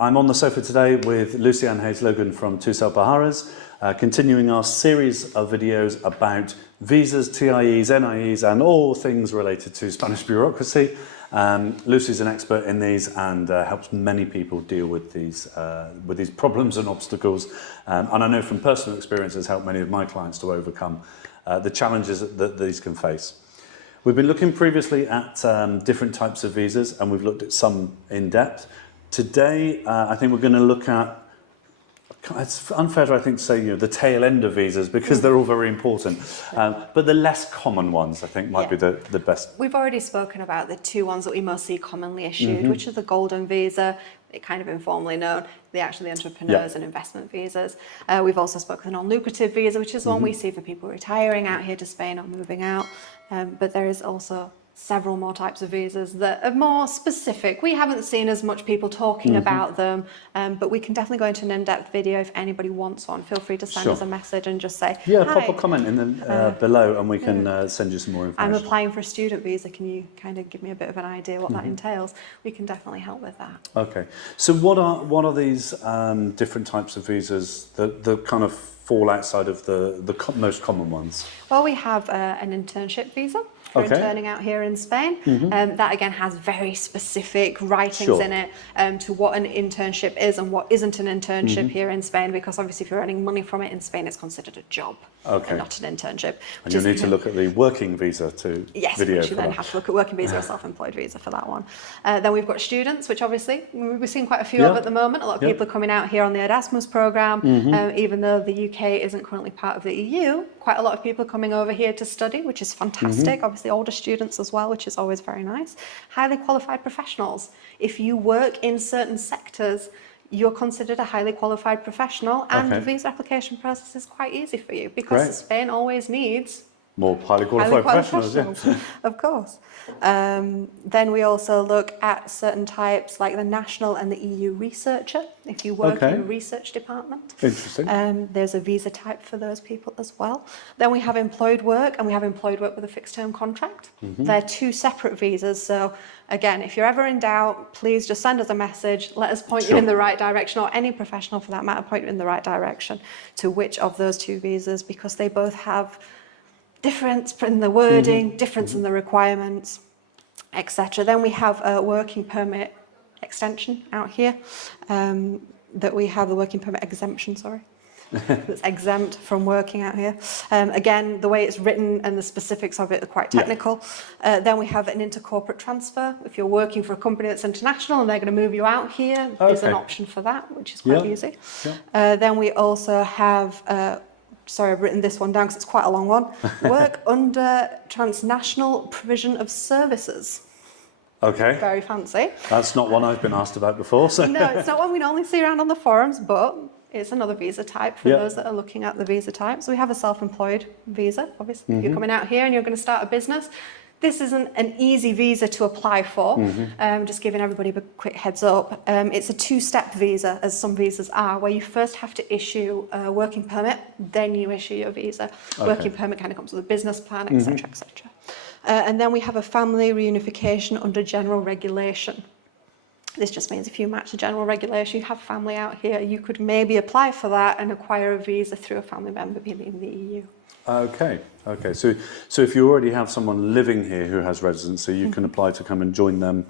I'm on the sofa today with Lucy Ann Hayes-Logan from Tucel Baharas, continuing our series of videos about visas, TIEs, NIEs and all things related to Spanish bureaucracy. Lucy's an expert in these and helps many people deal with these problems and obstacles. And I know from personal experience has helped many of my clients to overcome the challenges that these can face. We've been looking previously at different types of visas and we've looked at some in depth. Today, I think we're going to look at, it's unfair, I think, to say, the tail end of visas because they're all very important. But the less common ones, I think, might be the best. We've already spoken about the two ones that we most see commonly issued, which is the golden visa, kind of informally known, the entrepreneurs and investment visas. We've also spoken on non-lucrative visa, which is one we see for people retiring out here to Spain or moving out. But there is also several more types of visas that are more specific. We haven't seen as much people talking about them, but we can definitely go into an in-depth video if anybody wants one. Feel free to send us a message and just say, hi. Pop a comment in the below and we can send you some more information. I'm applying for a student visa. Can you kind of give me a bit of an idea what that entails? We can definitely help with that. Okay. So what are these different types of visas that kind of fall outside of the most common ones? Well, we have an internship visa for interning out here in Spain. That again has very specific writings in it to what an internship is and what isn't an internship here in Spain, because obviously if you're earning money from it in Spain, it's considered a job and not an internship. And you'll need to look at the working visa to video you then have to look at working visa or self-employed visa for that one. Then we've got students, which obviously we've seen quite a few of at the moment. A lot of people are coming out here on the Erasmus programme, even though the UK isn't currently part of the EU. Quite a lot of people coming over here to study, which is fantastic. Obviously older students as well, which is always very nice. Highly qualified professionals. If you work in certain sectors, you're considered a highly qualified professional, and the visa application process is quite easy for you because Spain always needs more highly qualified professionals. Of course. Then we also look at certain types like the national and the EU researcher. If you work in a research department, there's a visa type for those people as well. Then we have employed work, and we have employed work with a fixed term contract. They're two separate visas. So again, if you're ever in doubt, please just send us a message. Let us point you in the right direction, or any professional for that matter, point you in the right direction to which of those two visas, because they both have difference in the wording, difference in the requirements, etc. Then we have a working permit extension out here, that we have the working permit exemption, that's exempt from working out here. Again, the way it's written and the specifics of it are quite technical. Then we have an intercorporate transfer. If you're working for a company that's international and they're going to move you out here, there's an option for that, which is quite easy. Then we also have sorry, I've written this one down because it's quite a long one. Work under transnational provision of services. Okay. Very fancy. That's not one I've been asked about before. So. No, it's not one we normally see around on the forums, but it's another visa type for those that are looking at the visa type. So we have a self-employed visa, obviously. If you're coming out here and you're going to start a business, this isn't an easy visa to apply for. Just giving everybody a quick heads up. It's a two-step visa, as some visas are, where you first have to issue a working permit, then you issue your visa. Working permit kind of comes with a business plan, etc., etc. And then we have a family reunification under general regulation. This just means if you match the general regulation, you have family out here, you could maybe apply for that and acquire a visa through a family member being in the EU. Okay. So if you already have someone living here who has residency, you can apply to come and join them.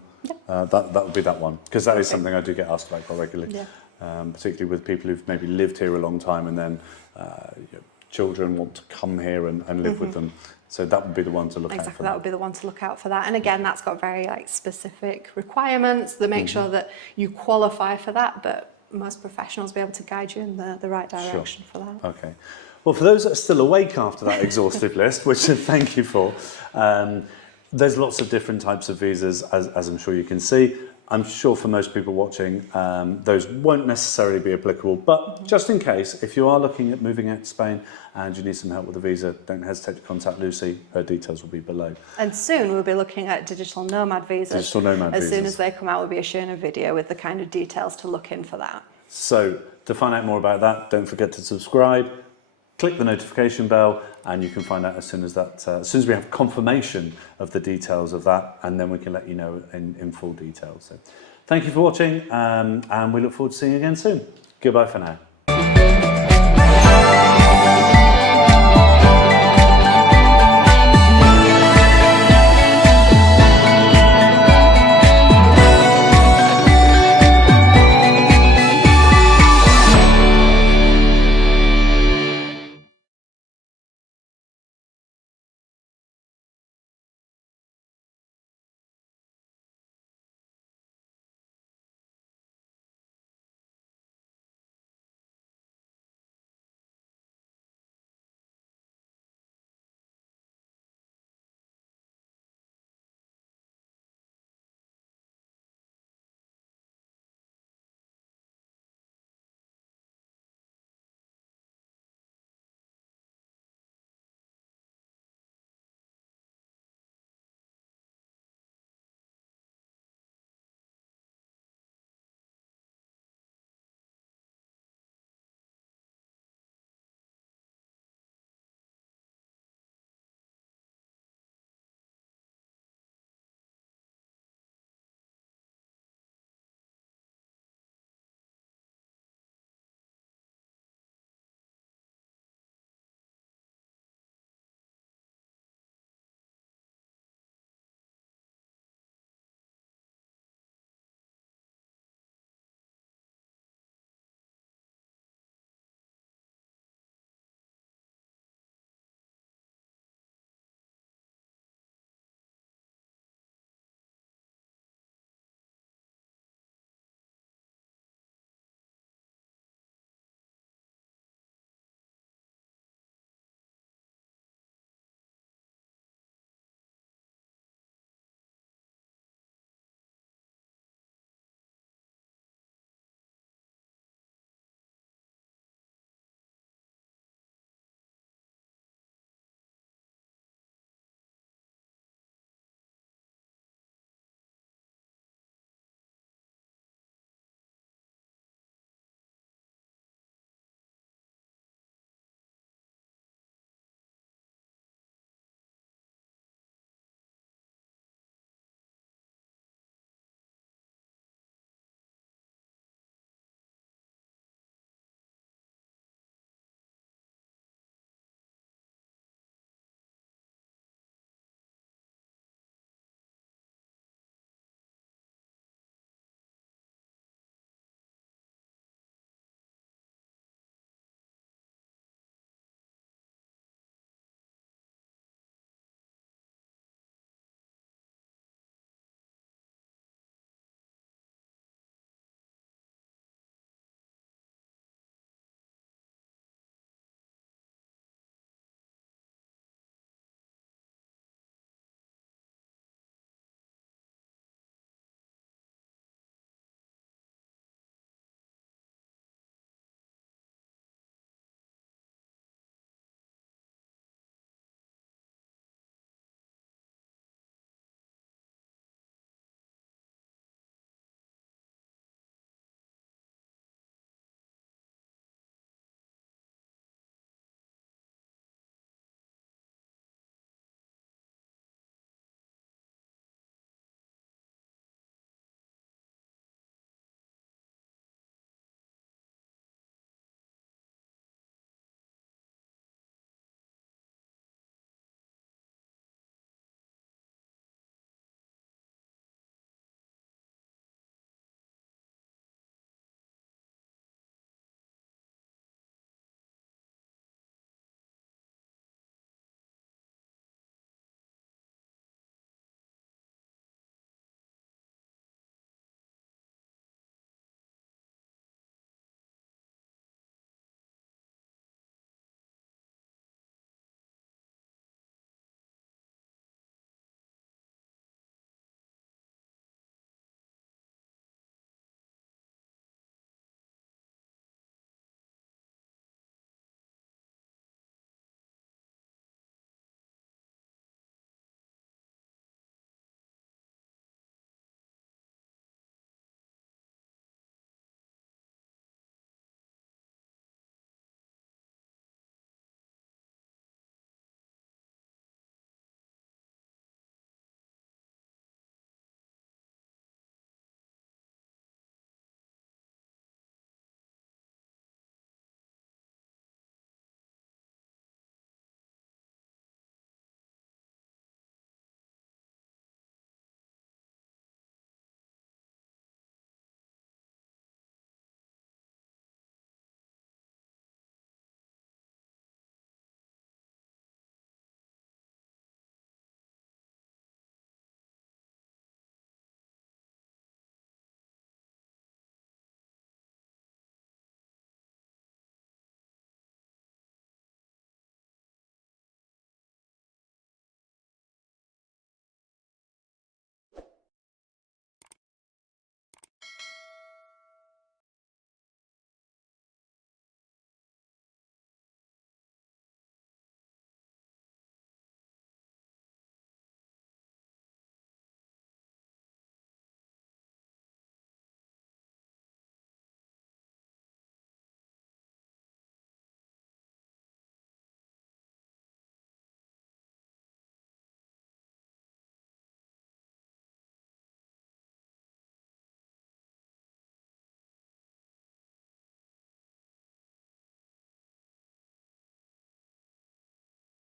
That would be that one, because that is something I do get asked about quite regularly, particularly with people who've maybe lived here a long time and then children want to come here and live with them. So that would be the one to look out for. Exactly, that would be the one to look out for that. And again, that's got very specific requirements that make sure that you qualify for that, but most professionals will be able to guide you in the right direction for that. Okay. Well, for those that are still awake after that exhaustive list, which thank you for, there's lots of different types of visas, as I'm sure you can see. I'm sure for most people watching, those won't necessarily be applicable, but just in case, if you are looking at moving out to Spain and you need some help with a visa, don't hesitate to contact Lucy. Her details will be below. And soon we'll be looking at digital nomad visas. Digital nomad visas. As soon as they come out, we'll be sharing a video with the kind of details to look in for that. So to find out more about that, don't forget to subscribe. click the notification bell, and you can find out as soon as we have confirmation of the details of that, and then we can let you know in full detail. So thank you for watching, and we look forward to seeing you again soon. Goodbye for now.